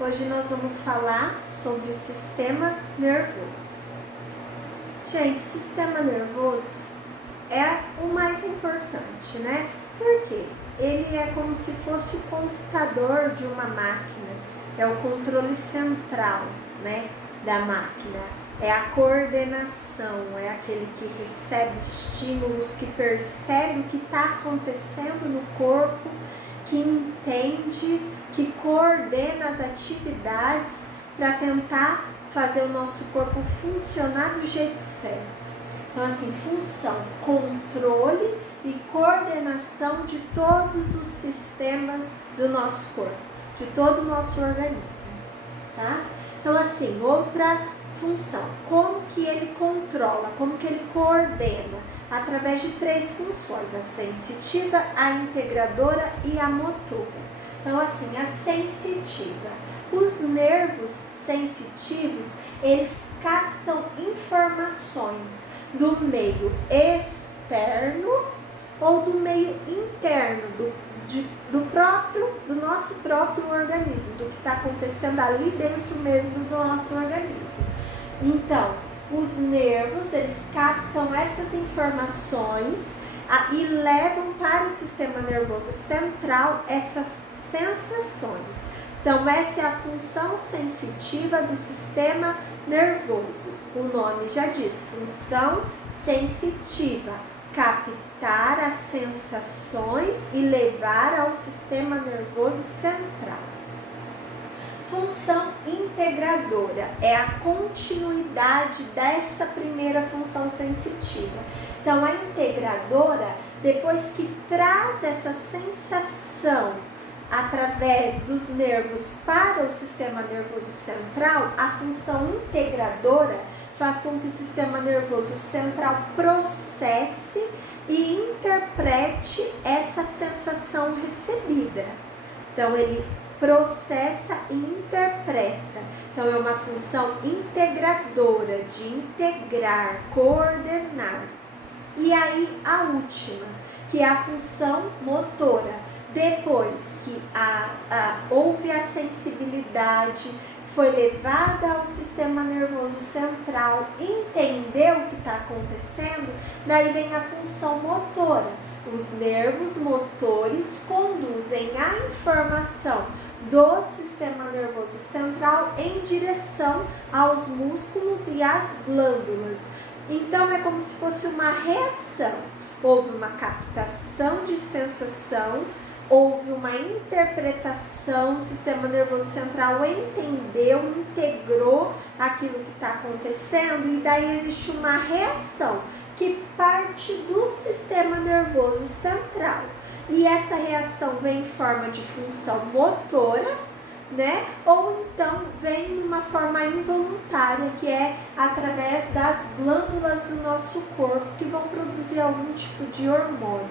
Hoje nós vamos falar sobre o sistema nervoso. Gente, o sistema nervoso é o mais importante, né? Por quê? Ele é como se fosse o computador de uma máquina, é o controle central, né, da máquina. É a coordenação, é aquele que recebe estímulos, que percebe o que está acontecendo no corpo, que entende, que coordena as atividades para tentar fazer o nosso corpo funcionar do jeito certo. Então, assim, função, controle e coordenação de todos os sistemas do nosso corpo, de todo o nosso organismo, tá? Então, assim, outra função, como que ele controla, como que ele coordena? Através de 3 funções, a sensitiva, a integradora e a motora. Então, assim, a sensitiva, os nervos sensitivos, eles captam informações do meio externo ou do meio interno, do nosso próprio organismo, do que está acontecendo ali dentro mesmo do nosso organismo. Então, os nervos, eles captam essas informações e levam para o sistema nervoso central essas sensações. Então, essa é a função sensitiva do sistema nervoso. O nome já diz, função sensitiva, captar as sensações e levar ao sistema nervoso central. Função integradora é a continuidade dessa primeira função sensitiva. Então, a integradora, depois que traz essa sensação através dos nervos para o sistema nervoso central, a função integradora faz com que o sistema nervoso central processe e interprete essa sensação recebida. Então, ele processa e interpreta. Então, é uma função integradora, de integrar, coordenar. E aí, a última, que é a função motora. Depois que houve a sensibilidade, foi levada ao sistema nervoso central, entendeu o que está acontecendo, daí vem a função motora. Os nervos motores conduzem a informação do sistema nervoso central em direção aos músculos e às glândulas. Então, é como se fosse uma reação. Houve uma captação de sensação, houve uma interpretação, o sistema nervoso central entendeu, integrou aquilo que está acontecendo e daí existe uma reação que parte do sistema nervoso central. E essa reação vem em forma de função motora, né? Ou então vem numa forma involuntária, que é através das glândulas do nosso corpo que vão produzir algum tipo de hormônio.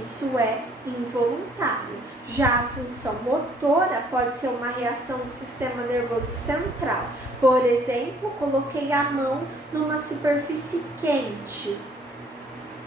Isso é involuntário. Já a função motora pode ser uma reação do sistema nervoso central. Por exemplo, coloquei a mão numa superfície quente,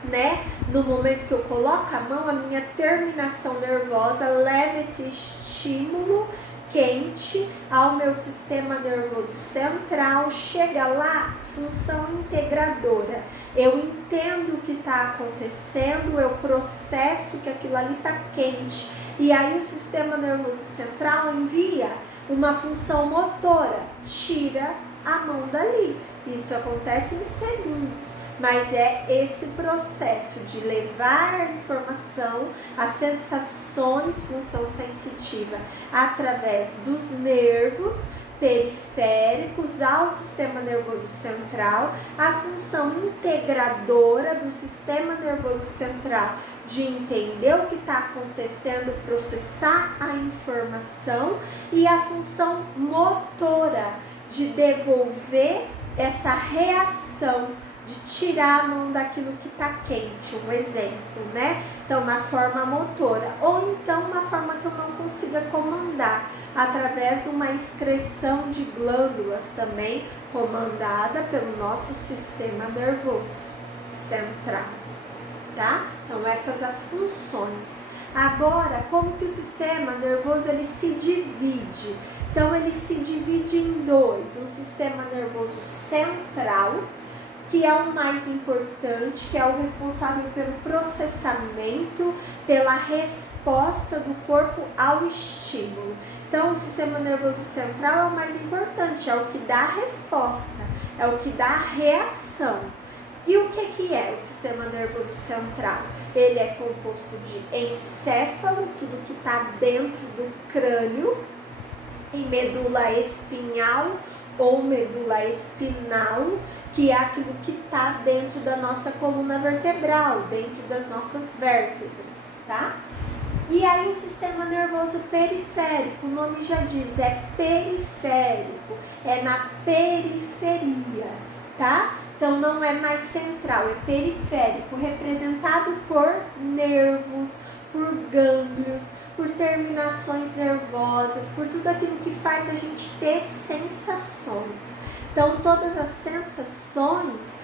né? No momento que eu coloco a mão, a minha terminação nervosa leva esse estímulo quente ao meu sistema nervoso central, chega lá, função integradora. Eu entendo o que está acontecendo, eu processo que aquilo ali está quente. E aí o sistema nervoso central envia uma função motora, tira a mão dali. Isso acontece em segundos, mas é esse processo de levar a informação, as sensações, função sensitiva, através dos nervos periféricos ao sistema nervoso central, a função integradora do sistema nervoso central de entender o que está acontecendo, processar a informação, e a função motora de devolver essa reação, de tirar a mão daquilo que está quente, um exemplo, né? Então, uma forma motora, ou então uma forma que eu não consiga comandar, através de uma excreção de glândulas também, comandada pelo nosso sistema nervoso central, tá? Então, essas as funções. Agora, como que o sistema nervoso ele se divide? Então, ele ele se divide em dois: um sistema nervoso central, que é o mais importante, que é o responsável pelo processamento, pela resposta do corpo ao estímulo. Então, o sistema nervoso central é o mais importante, é o que dá a resposta, é o que dá a reação. E o que é o sistema nervoso central? Ele é composto de encéfalo, tudo que está dentro do crânio, e medula espinhal ou medula espinal, que é aquilo que está dentro da nossa coluna vertebral, dentro das nossas vértebras, tá? E aí o sistema nervoso periférico, o nome já diz, é periférico, é na periferia, tá? Então não é mais central, é periférico, representado por nervos, por gânglios, por terminações nervosas, por tudo aquilo que faz a gente ter sensações. Então todas as sensações,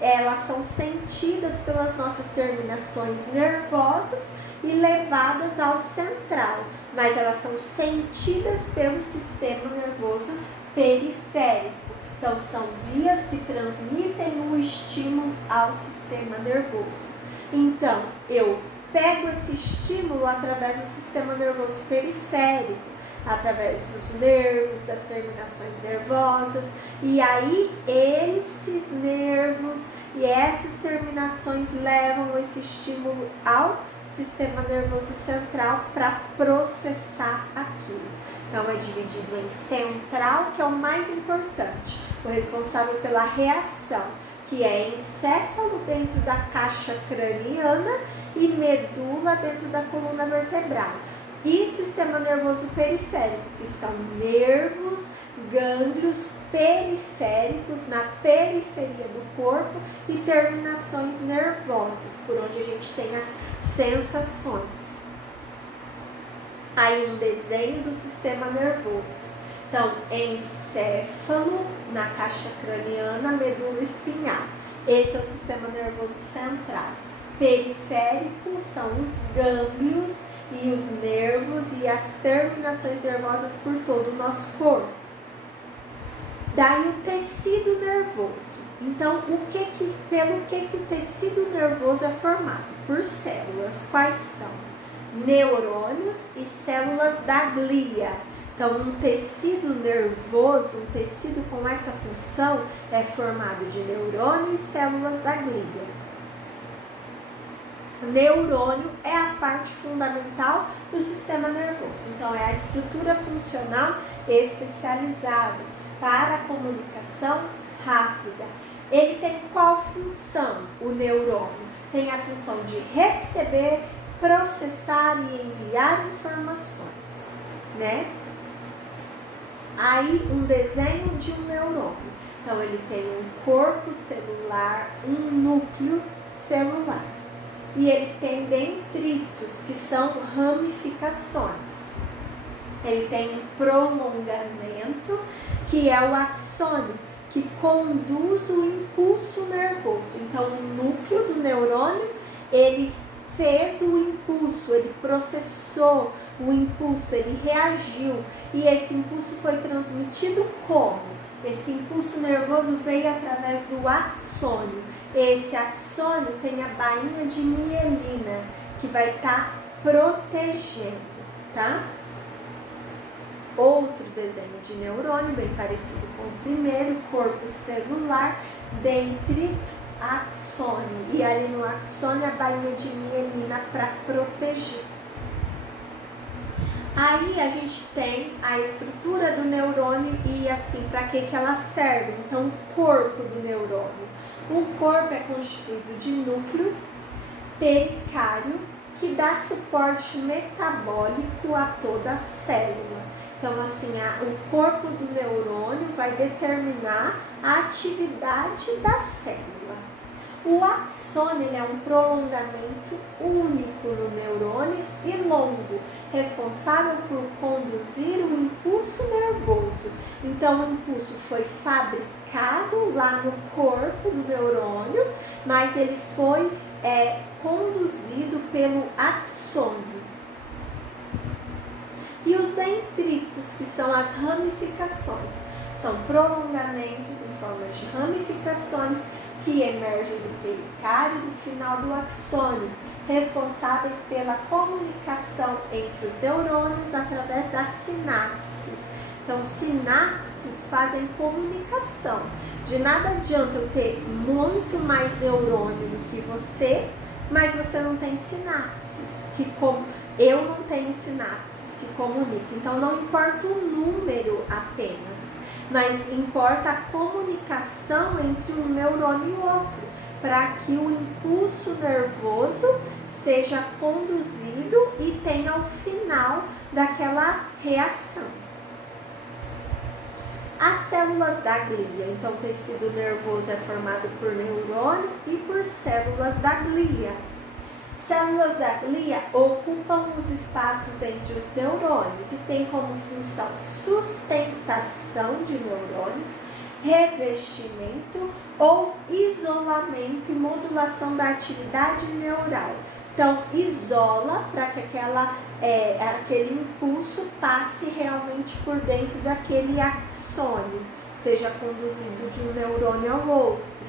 elas são sentidas pelas nossas terminações nervosas e levadas ao central, mas elas são sentidas pelo sistema nervoso periférico. Então são vias que transmitem o estímulo ao sistema nervoso. Então eu pego esse estímulo através do sistema nervoso periférico, através dos nervos, das terminações nervosas, e aí esses nervos e essas terminações levam esse estímulo ao sistema nervoso central para processar aquilo. Então é dividido em central, que é o mais importante, o responsável pela reação, que é encéfalo dentro da caixa craniana e medula dentro da coluna vertebral. E sistema nervoso periférico, que são nervos, gânglios periféricos na periferia do corpo e terminações nervosas, por onde a gente tem as sensações. Aí um desenho do sistema nervoso. Então, encéfalo na caixa craniana, medula espinhal. Esse é o sistema nervoso central. Periférico são os gânglios e os nervos e as terminações nervosas por todo o nosso corpo. Daí o tecido nervoso. Então, pelo que o tecido nervoso é formado? Por células. Quais são? Neurônios e células da glia. Então, um tecido nervoso, um tecido com essa função, é formado de neurônio e células da glia. O neurônio é a parte fundamental do sistema nervoso. Então, é a estrutura funcional especializada para a comunicação rápida. Ele tem qual função? O neurônio tem a função de receber, processar e enviar informações, né? Aí um desenho de um neurônio. Então ele tem um corpo celular, um núcleo celular. E ele tem dendritos, que são ramificações. Ele tem um prolongamento, que é o axônio, que conduz o impulso nervoso. Então o núcleo do neurônio, ele fez o impulso, ele processou o impulso, ele reagiu, e esse impulso foi transmitido como? Esse impulso nervoso veio através do axônio. Esse axônio tem a bainha de mielina, que vai estar protegendo, tá? Outro desenho de neurônio, bem parecido com o primeiro, corpo celular, dendrito, axônio, e ali no axônio a bainha de mielina para proteger. Aí a gente tem a estrutura do neurônio e assim, para que ela serve? Então, o corpo do neurônio. O corpo é constituído de núcleo, pericárdio, que dá suporte metabólico a toda a célula. Então, assim, o corpo do neurônio vai determinar a atividade da célula. O axônio é um prolongamento único no neurônio e longo, responsável por conduzir o impulso nervoso. Então, o impulso foi fabricado lá no corpo do neurônio, mas ele foi conduzido pelo axônio. E os dendritos, que são as ramificações, são prolongamentos em forma de ramificações que emergem do pericárdio e do final do axônio, responsáveis pela comunicação entre os neurônios através das sinapses. Então, sinapses fazem comunicação. De nada adianta eu ter muito mais neurônio do que você, mas você não tem sinapses, eu não tenho sinapses que comunicam. Então, não importa o número apenas, mas importa a comunicação entre um neurônio e outro, para que o impulso nervoso seja conduzido e tenha o final daquela reação. As células da glia, então o tecido nervoso é formado por neurônio e por células da glia. Células da glia ocupam os espaços entre os neurônios e têm como função sustentação de neurônios, revestimento ou isolamento e modulação da atividade neural. Então, isola para que aquele impulso passe realmente por dentro daquele axônio, seja conduzido de um neurônio ao outro.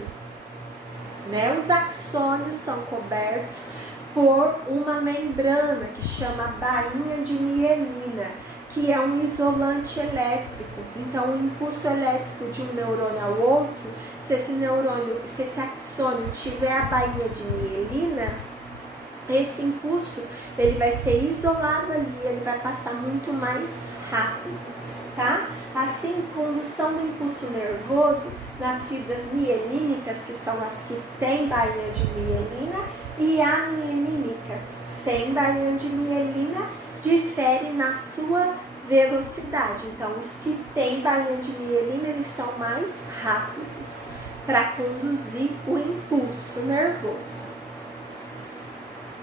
Né? Os axônios são cobertos por uma membrana que chama bainha de mielina, que é um isolante elétrico. Então, o impulso elétrico de um neurônio ao outro, se esse axônio tiver a bainha de mielina, esse impulso ele vai ser isolado ali, ele vai passar muito mais rápido, tá? Assim, condução do impulso nervoso nas fibras mielínicas, que são as que têm bainha de mielina, e amielínicas, sem bainha de mielina, difere na sua velocidade. Então, os que têm bainha de mielina, eles são mais rápidos para conduzir o impulso nervoso.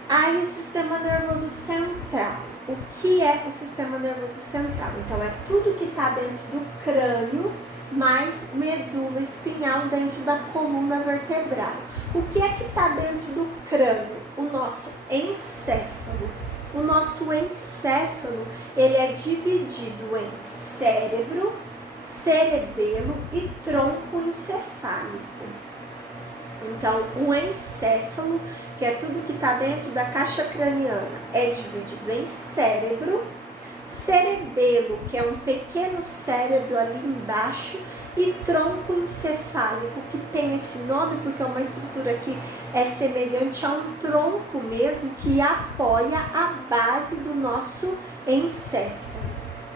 Aí o sistema nervoso central. O que é o sistema nervoso central? Então, é tudo que está dentro do crânio, mais medula espinhal dentro da coluna vertebral. O que é que está dentro do crânio? O nosso encéfalo. O nosso encéfalo, ele é dividido em cérebro, cerebelo e tronco encefálico. Então, o encéfalo, que é tudo que está dentro da caixa craniana, é dividido em cérebro, cerebelo, que é um pequeno cérebro ali embaixo, e tronco encefálico, que tem esse nome porque é uma estrutura que é semelhante a um tronco mesmo, que apoia a base do nosso encéfalo,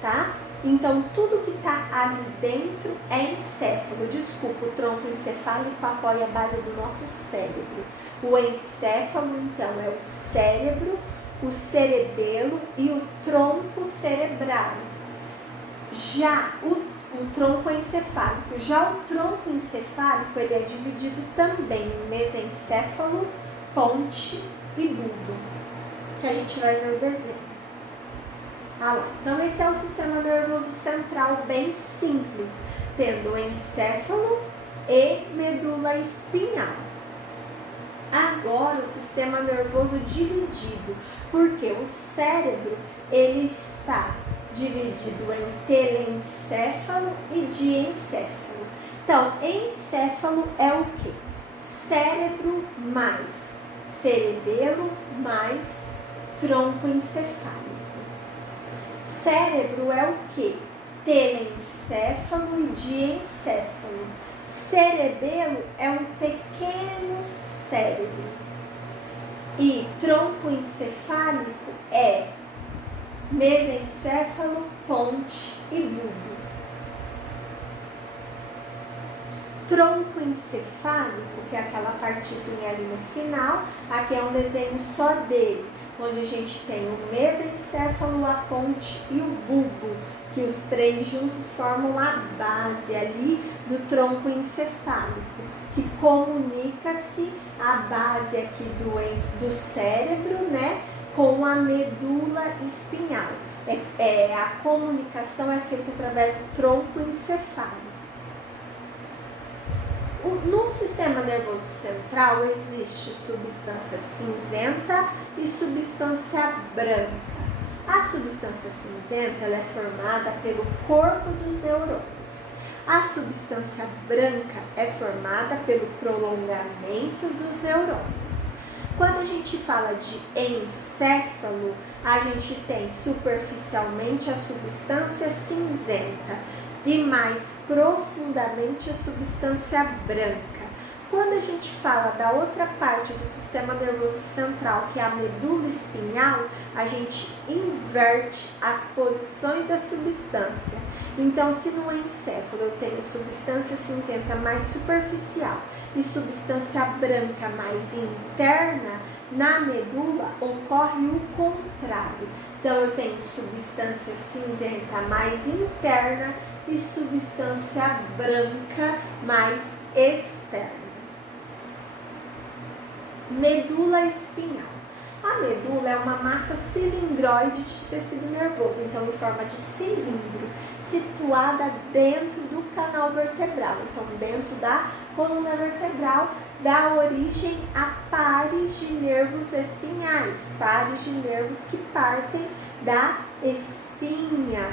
tá? Então, tudo que está ali dentro é encéfalo. Desculpa, o tronco encefálico apoia a base do nosso cérebro. O encéfalo, então, é o cérebro, o cerebelo e o tronco cerebral. Já o tronco encefálico. Já o tronco encefálico, ele é dividido também em mesencéfalo, ponte e bulbo, que a gente vai ver o desenho. Então, esse é o sistema nervoso central bem simples, tendo encéfalo e medula espinhal. Agora, o sistema nervoso dividido, porque o cérebro, ele está dividido em telencéfalo e diencéfalo. Então, encéfalo é o quê? Cérebro mais cerebelo mais tronco encefálico. Cérebro é o quê? Telencéfalo e diencéfalo. Cerebelo é um pequeno cérebro. E tronco encefálico é mesencéfalo, ponte e bulbo. Tronco encefálico, que é aquela partezinha ali no final, aqui é um desenho só dele, onde a gente tem o mesencéfalo, a ponte e o bulbo, que os três juntos formam a base ali do tronco encefálico, que comunica-se a base aqui do cérebro, né, com a medula espinhal. A comunicação é feita através do tronco encefálico. No sistema nervoso central existe substância cinzenta e substância branca. A substância cinzenta ela é formada pelo corpo dos neurônios. A substância branca é formada pelo prolongamento dos neurônios. Quando a gente fala de encéfalo, a gente tem superficialmente a substância cinzenta e mais profundamente a substância branca. Quando a gente fala da outra parte do sistema nervoso central, que é a medula espinhal, a gente inverte as posições da substância. Então, se no encéfalo eu tenho substância cinzenta mais superficial e substância branca mais interna, na medula ocorre o contrário. Então, eu tenho substância cinzenta mais interna e substância branca mais externa. Medula espinhal. A medula é uma massa cilindroide de tecido nervoso, então em forma de cilindro, situada dentro do canal vertebral, então dentro da coluna vertebral, dá origem a pares de nervos espinhais, pares de nervos que partem da espinha,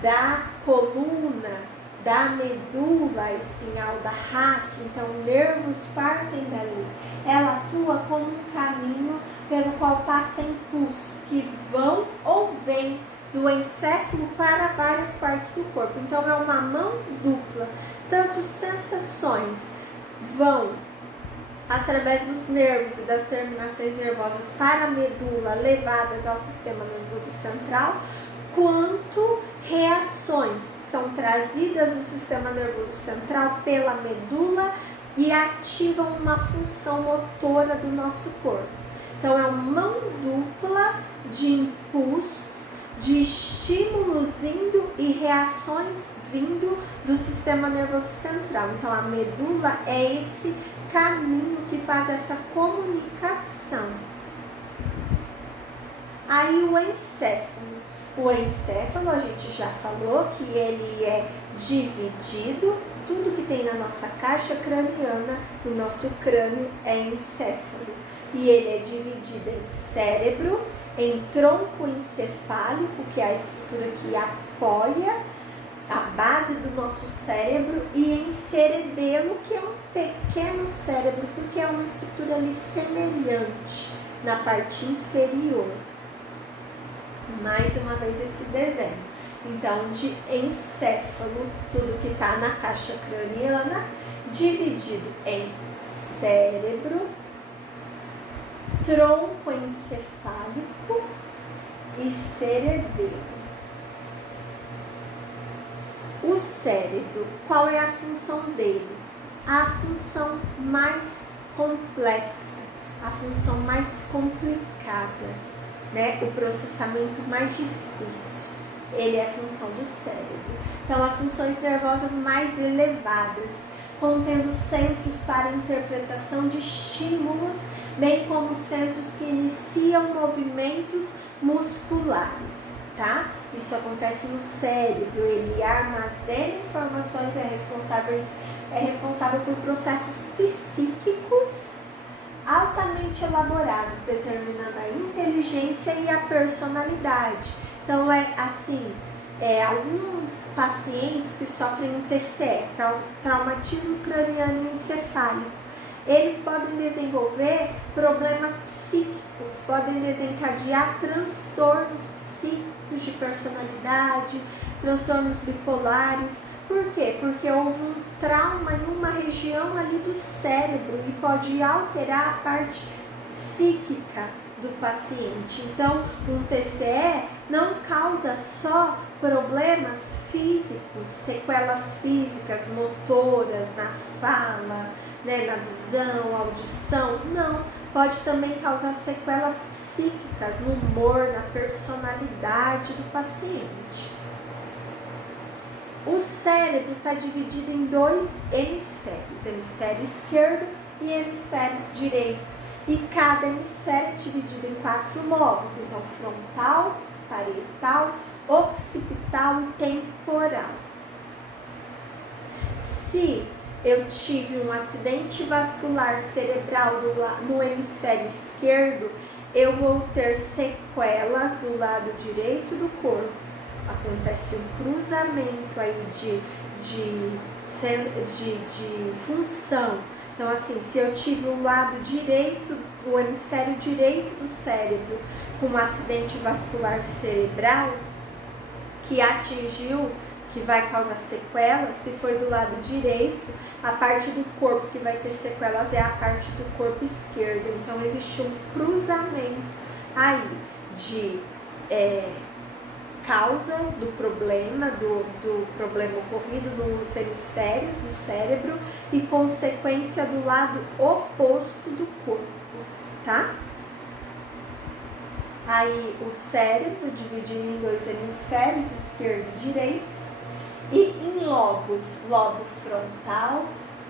da coluna, da medula espinhal, da raquia, então nervos partem dali. Ela atua como um caminho pelo qual passam impulsos que vão ou vêm do encéfalo para várias partes do corpo. Então é uma mão dupla, tanto sensações vão através dos nervos e das terminações nervosas para a medula, levadas ao sistema nervoso central, quanto reações são trazidas do sistema nervoso central pela medula e ativam uma função motora do nosso corpo. Então, é uma mão dupla de impulsos, de estímulos indo e reações vindo do sistema nervoso central. Então, a medula é esse caminho que faz essa comunicação. Aí, o encéfalo. O encéfalo, a gente já falou que ele é dividido, tudo que tem na nossa caixa craniana, no nosso crânio, é encéfalo. E ele é dividido em cérebro, em tronco encefálico, que é a estrutura que apoia a base do nosso cérebro, e em cerebelo, que é um pequeno cérebro, porque é uma estrutura ali semelhante na parte inferior. Mais uma vez esse desenho. Então, de encéfalo, tudo que está na caixa craniana, dividido em cérebro, tronco encefálico e cerebelo. O cérebro, qual é a função dele? A função mais complexa, a função mais complicada, né? O processamento mais difícil, ele é a função do cérebro. Então, as funções nervosas mais elevadas, contendo centros para interpretação de estímulos, bem como centros que iniciam movimentos musculares, tá? Isso acontece no cérebro, ele armazena informações, é responsável por processos psíquicos altamente elaborados, determinando a inteligência e a personalidade. Então, alguns pacientes que sofrem um TCE, traumatismo craniano encefálico, eles podem desenvolver problemas psíquicos, podem desencadear transtornos psíquicos de personalidade, transtornos bipolares. Por quê? Porque houve um trauma em uma região ali do cérebro e pode alterar a parte psíquica do paciente. Então, um TCE não causa só problemas físicos, sequelas físicas, motoras, na fala, né, na visão, audição. Não, pode também causar sequelas psíquicas no humor, na personalidade do paciente. O cérebro está dividido em dois hemisférios, hemisfério esquerdo e hemisfério direito. E cada hemisfério é dividido em 4 lobos, então frontal, parietal, occipital e temporal. Se eu tive um acidente vascular cerebral no hemisfério esquerdo, eu vou ter sequelas do lado direito do corpo. Acontece um cruzamento aí de função. Então, assim, se eu tive o lado direito, o hemisfério direito do cérebro com um acidente vascular cerebral que atingiu, que vai causar sequelas, se foi do lado direito, a parte do corpo que vai ter sequelas é a parte do corpo esquerdo. Então, existe um cruzamento aí de causa do problema ocorrido nos hemisférios do cérebro e consequência do lado oposto do corpo, tá? Aí o cérebro dividido em dois hemisférios, esquerdo e direito, e em lobos, lobo frontal,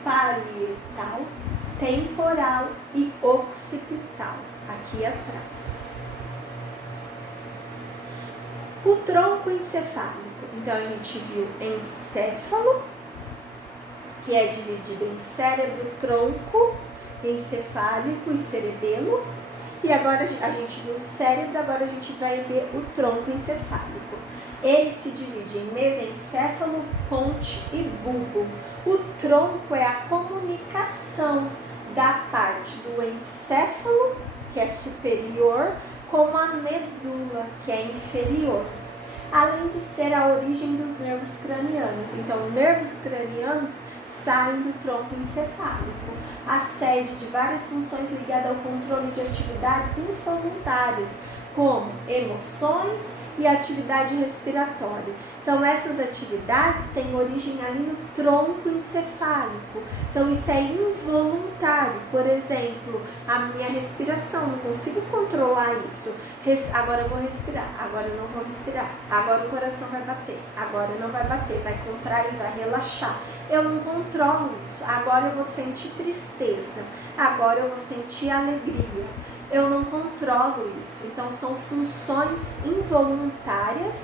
parietal, temporal e occipital, aqui atrás. O tronco encefálico, então a gente viu encéfalo, que é dividido em cérebro, tronco, encefálico e cerebelo. E agora a gente viu o cérebro, agora a gente vai ver o tronco encefálico. Ele se divide em mesencéfalo, ponte e bulbo. O tronco é a comunicação da parte do encéfalo, que é superior, com a medula, que é inferior, além de ser a origem dos nervos cranianos. Então, nervos cranianos saem do tronco encefálico, a sede de várias funções ligadas ao controle de atividades involuntárias, como emoções e atividade respiratória. Então, essas atividades têm origem ali no tronco encefálico. Então, isso é involuntário. Por exemplo, a minha respiração, não consigo controlar isso. Agora eu vou respirar, agora eu não vou respirar. Agora o coração vai bater, agora não vai bater, vai contrair, vai relaxar. Eu não controlo isso. Agora eu vou sentir tristeza, agora eu vou sentir alegria. Eu não controlo isso. Então, são funções involuntárias,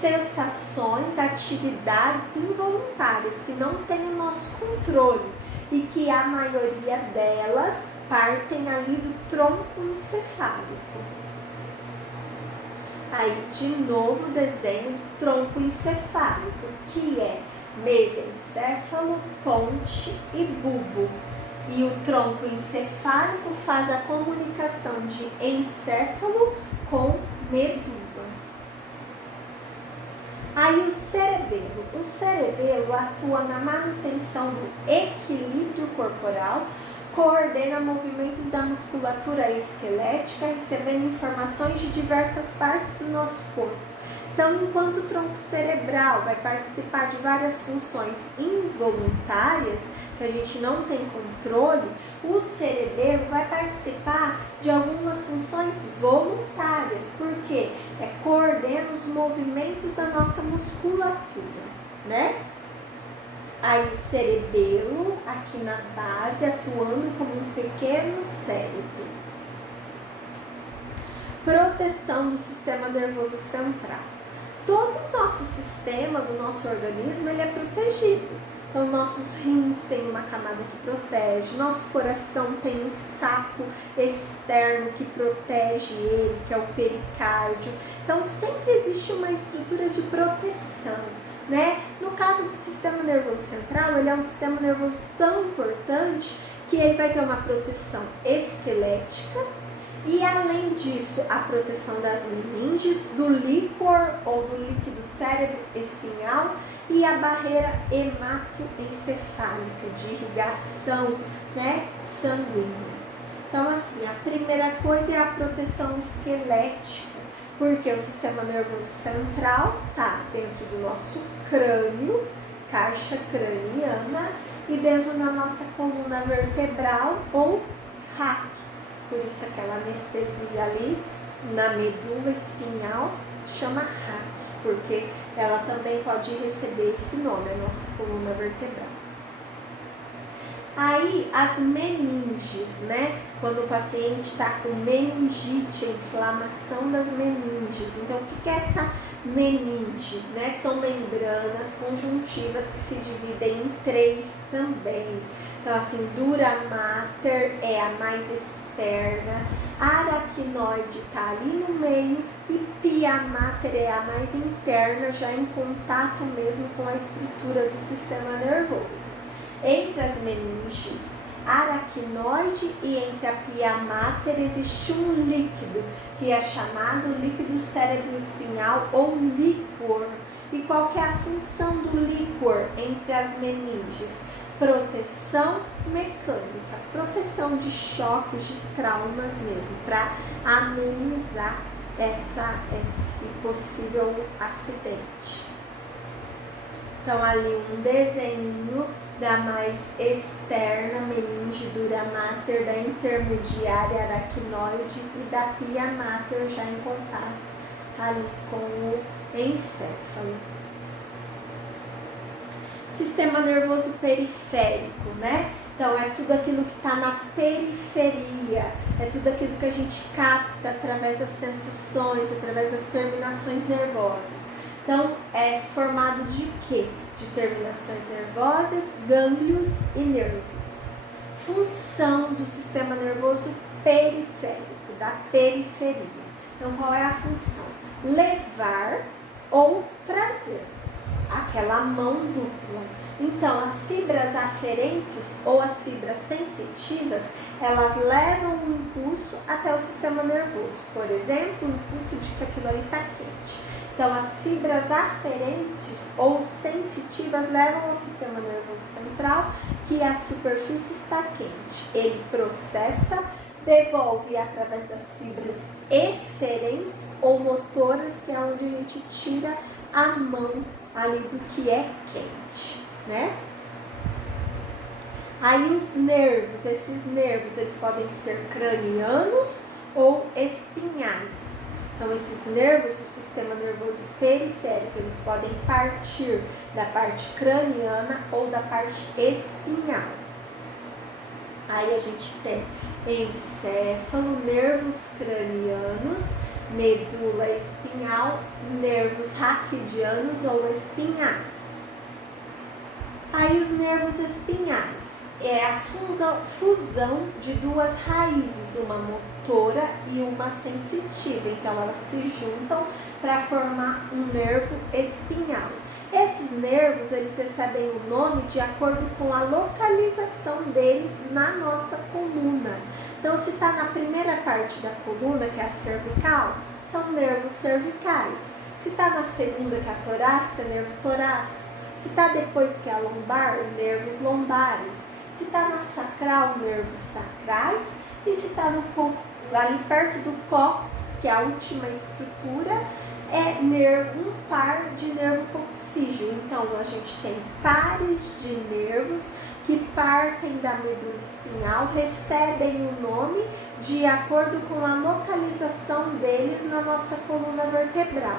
sensações, atividades involuntárias que não têm o nosso controle e que a maioria delas partem ali do tronco encefálico. Aí, de novo, o desenho do tronco encefálico, que é mesencéfalo, ponte e bulbo. E o tronco encefálico faz a comunicação de encéfalo com medula. Aí o cerebelo. O cerebelo atua na manutenção do equilíbrio corporal, coordena movimentos da musculatura esquelética, recebendo informações de diversas partes do nosso corpo. Então, enquanto o tronco cerebral vai participar de várias funções involuntárias, que a gente não tem controle, o cerebelo vai participar de algumas funções voluntárias, porque coordena os movimentos da nossa musculatura, né? Aí o cerebelo, aqui na base, atuando como um pequeno cérebro. Proteção do sistema nervoso central. Todo o nosso sistema do nosso organismo, ele é protegido. Então, nossos rins têm uma camada que protege, nosso coração tem um saco externo que protege ele, que é o pericárdio. Então, sempre existe uma estrutura de proteção, né? No caso do sistema nervoso central, ele é um sistema nervoso tão importante que ele vai ter uma proteção esquelética e, além disso, a proteção das meninges, do líquor ou do líquido cérebro espinhal e a barreira hematoencefálica de irrigação, né, sanguínea. Então, assim, a primeira coisa é a proteção esquelética, porque o sistema nervoso central está dentro do nosso crânio, caixa craniana, e dentro da nossa coluna vertebral ou raque. Por isso aquela anestesia ali na medula espinhal chama raque, porque ela também pode receber esse nome, a nossa coluna vertebral. Aí as meninges, né? Quando o paciente está com meningite, a inflamação das meninges. Então, o que é essa meninge? Né? São membranas conjuntivas que se dividem em 3 também. Então, assim, dura mater é a mais externa, externa, aracnoide está ali no meio e pia mater é a mais interna, já em contato mesmo com a estrutura do sistema nervoso. Entre as meninges aracnoide e entre a pia mater existe um líquido, que é chamado líquido cérebro-espinhal ou líquor. E qual que é a função do líquor entre as meninges? Proteção mecânica, proteção de choques, de traumas mesmo, para amenizar esse possível acidente. Então, ali um desenho da mais externa meninge dura mater, da intermediária aracnoide e da pia mater já em contato ali com o encéfalo. Sistema nervoso periférico, né? Então, é tudo aquilo que está na periferia, é tudo aquilo que a gente capta através das sensações, através das terminações nervosas. Então, é formado de quê? De terminações nervosas, gânglios e nervos. Função do sistema nervoso periférico, da periferia. Então, qual é a função? Levar ou trazer. Aquela mão dupla. Então, as fibras aferentes ou as fibras sensitivas, elas levam o impulso até o sistema nervoso. Por exemplo, o impulso de que aquilo ali está quente. Então, as fibras aferentes ou sensitivas levam ao sistema nervoso central que a superfície está quente. Ele processa, devolve através das fibras eferentes ou motoras, que é onde a gente tira a mão ali do que é quente, né? Aí os nervos, esses nervos, eles podem ser cranianos ou espinhais. Então, esses nervos do sistema nervoso periférico, eles podem partir da parte craniana ou da parte espinhal. Aí a gente tem encéfalo, nervos cranianos, medula espinhal, nervos raquidianos ou espinhais. Aí os nervos espinhais é a fusão de duas raízes, uma motora e uma sensitiva. Então elas se juntam para formar um nervo espinhal. Esses nervos, eles recebem o nome de acordo com a localização deles na nossa coluna. Então, se está na primeira parte da coluna, que é a cervical, são nervos cervicais. Se está na segunda, que é a torácica, nervo torácico. Se está depois, que é a lombar, nervos lombares. Se está na sacral, nervos sacrais. E se está ali perto do cóccix, que é a última estrutura, é um par de nervo coccígeo. Então, a gente tem pares de nervos que partem da medula espinhal, recebem o nome de acordo com a localização deles na nossa coluna vertebral.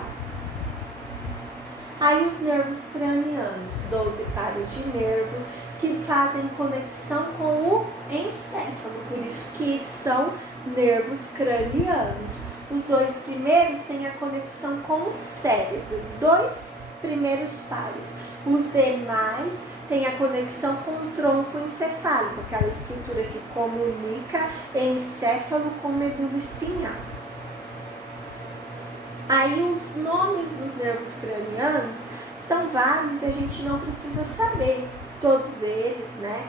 Aí os nervos cranianos, 12 pares de nervo que fazem conexão com o encéfalo, por isso que são nervos cranianos. Os dois primeiros têm a conexão com o cérebro, 2 primeiros pares. Os demais têm a conexão com o tronco encefálico, aquela estrutura que comunica encéfalo com medula espinhal. Aí os nomes dos nervos cranianos são vários e a gente não precisa saber todos eles, né?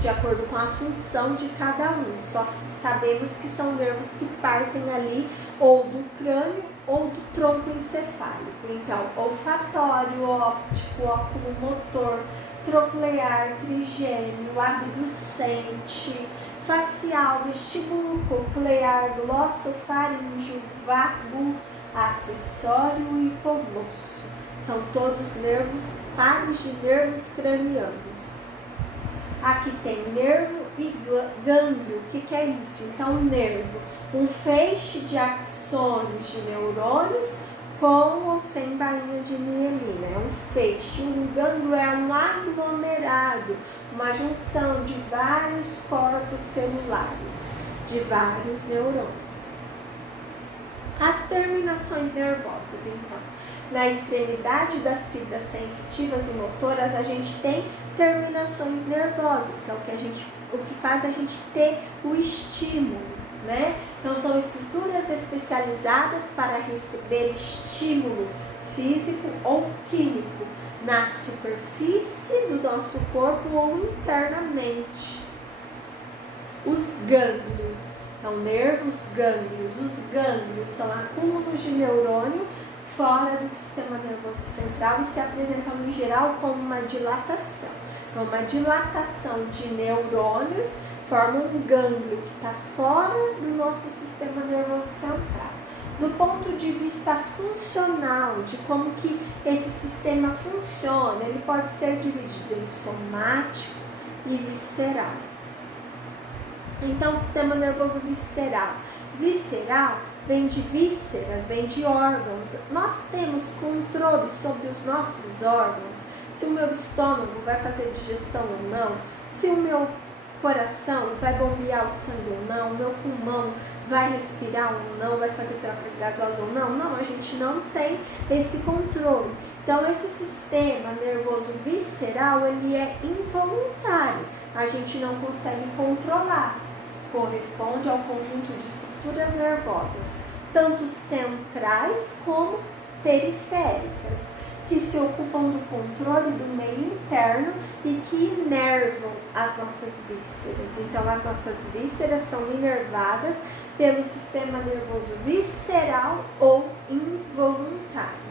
De acordo com a função de cada um. Só sabemos que são nervos que partem ali ou do crânio ou do tronco encefálico. Então, olfatório, óptico, oculomotor, troclear, trigêmeo, abducente, facial, vestíbulo coclear, glossofaríngeo, vago, acessório e hipoglosso. São todos nervos, pares de nervos cranianos. Aqui tem nervo e gânglio. O que é isso? Então, nervo, um feixe de axônios de neurônios com ou sem bainha de mielina. É um feixe. Um gânglio é um aglomerado, uma junção de vários corpos celulares, de vários neurônios. As terminações nervosas, então. Na extremidade das fibras sensitivas e motoras, a gente tem terminações nervosas, que é o que faz a gente ter o estímulo, né? Então, são estruturas especializadas para receber estímulo físico ou químico na superfície do nosso corpo ou internamente. Os gânglios, então nervos gânglios. Os gânglios são acúmulos de neurônio fora do sistema nervoso central e se apresentam em geral como uma dilatação. Então, uma dilatação de neurônios forma um gânglio que está fora do nosso sistema nervoso central. Do ponto de vista funcional, de como que esse sistema funciona, ele pode ser dividido em somático e visceral. Então, o sistema nervoso visceral. Visceral vem de vísceras, vem de órgãos. Nós temos controle sobre os nossos órgãos, se o meu estômago vai fazer digestão ou não, se o meu coração vai bombear o sangue ou não, o meu pulmão vai respirar ou não, vai fazer troca gasosa ou não. Não, a gente não tem esse controle. Então, esse sistema nervoso visceral, ele é involuntário. A gente não consegue controlar. Corresponde ao conjunto de estruturas nervosas, tanto centrais como periféricas, que se ocupam do controle do meio interno e que inervam as nossas vísceras. Então, as nossas vísceras são inervadas pelo sistema nervoso visceral ou involuntário.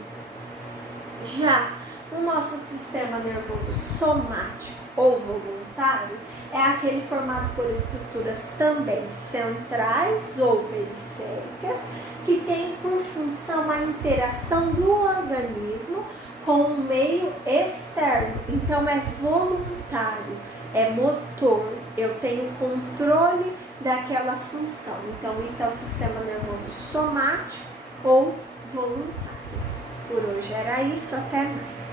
Já o nosso sistema nervoso somático ou voluntário é aquele formado por estruturas também centrais ou periféricas, que tem por função a interação do organismo com o meio externo. Então, é voluntário, é motor, eu tenho controle daquela função. Então, isso é o sistema nervoso somático ou voluntário. Por hoje era isso, até mais.